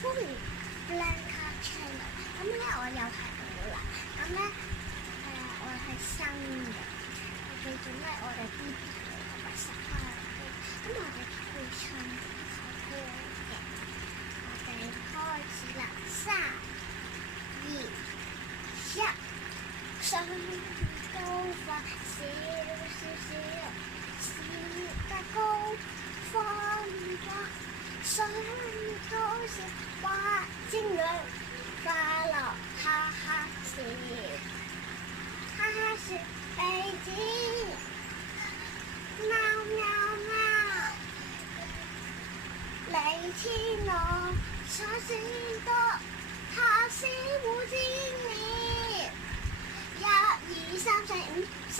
歡迎 Blanka Channel。咁咧我有睇到啦。咁咧我係新嘅，記住咧我哋 B B 同埋10開咁我哋會唱首歌嘅。我哋開始啦，3、2、1，上高發少少少，是大高分花，上高笑花精靈快樂哈哈笑，哈哈笑鼻子喵喵喵，你天我才算多，他是胡精靈，1、2、3、4、5、4，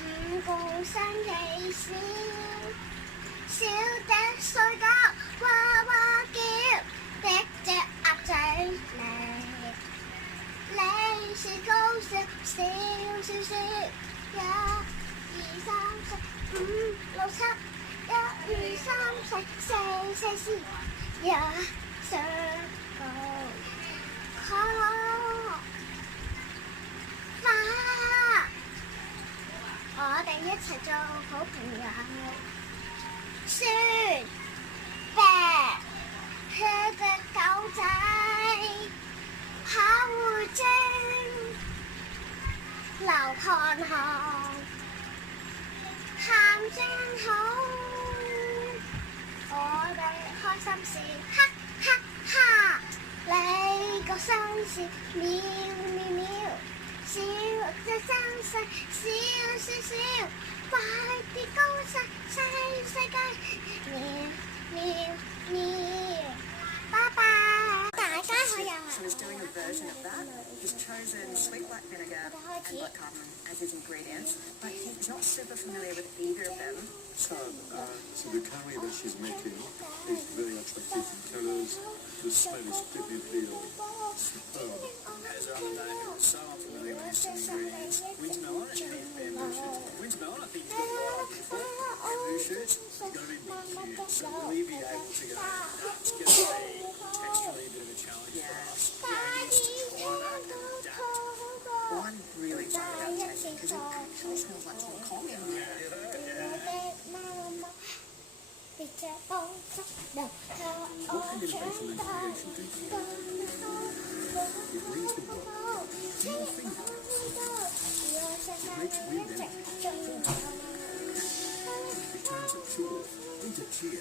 五共生幾時？小的睡覺，哇哇叫的隻鴨仔你是高笑，笑笑笑，1、2、3、4、5、6、7，1、2、3、4、4、4、4，一雙高花，我哋一齊做好朋友。雪白佢隻狗仔跑會精，流汗汗喊聲好，我哋開心時哈哈哈，你個心事妙妙妙，笑隻生勢笑笑笑，快啲高晒世界，妙妙妙，拜拜！大家好有 So he's doing a version of that. He's chosen sweet black vinegar and black cardamom as his ingredients, but he's not super familiar with either of them. So the curry that she's making is very attractive in colours. The smell is definitely superb. As I know, he was so unfamiliar with his ingredients. Winter melon and his bamboo shoots. Winter melon, I think he's got the right idea for it. Bamboo shoots, he's got to be big cubes. So will he be able to go? It's going to be texturally a bit of a challenge for us. Yeah, he needs to try that and adapt. Well, I'm really excited about tasting because it actually smells like some coffee. What can innovation and creation do for you? It brings the world to your fingertips. It makes wind energy. It turns a chore into cheer.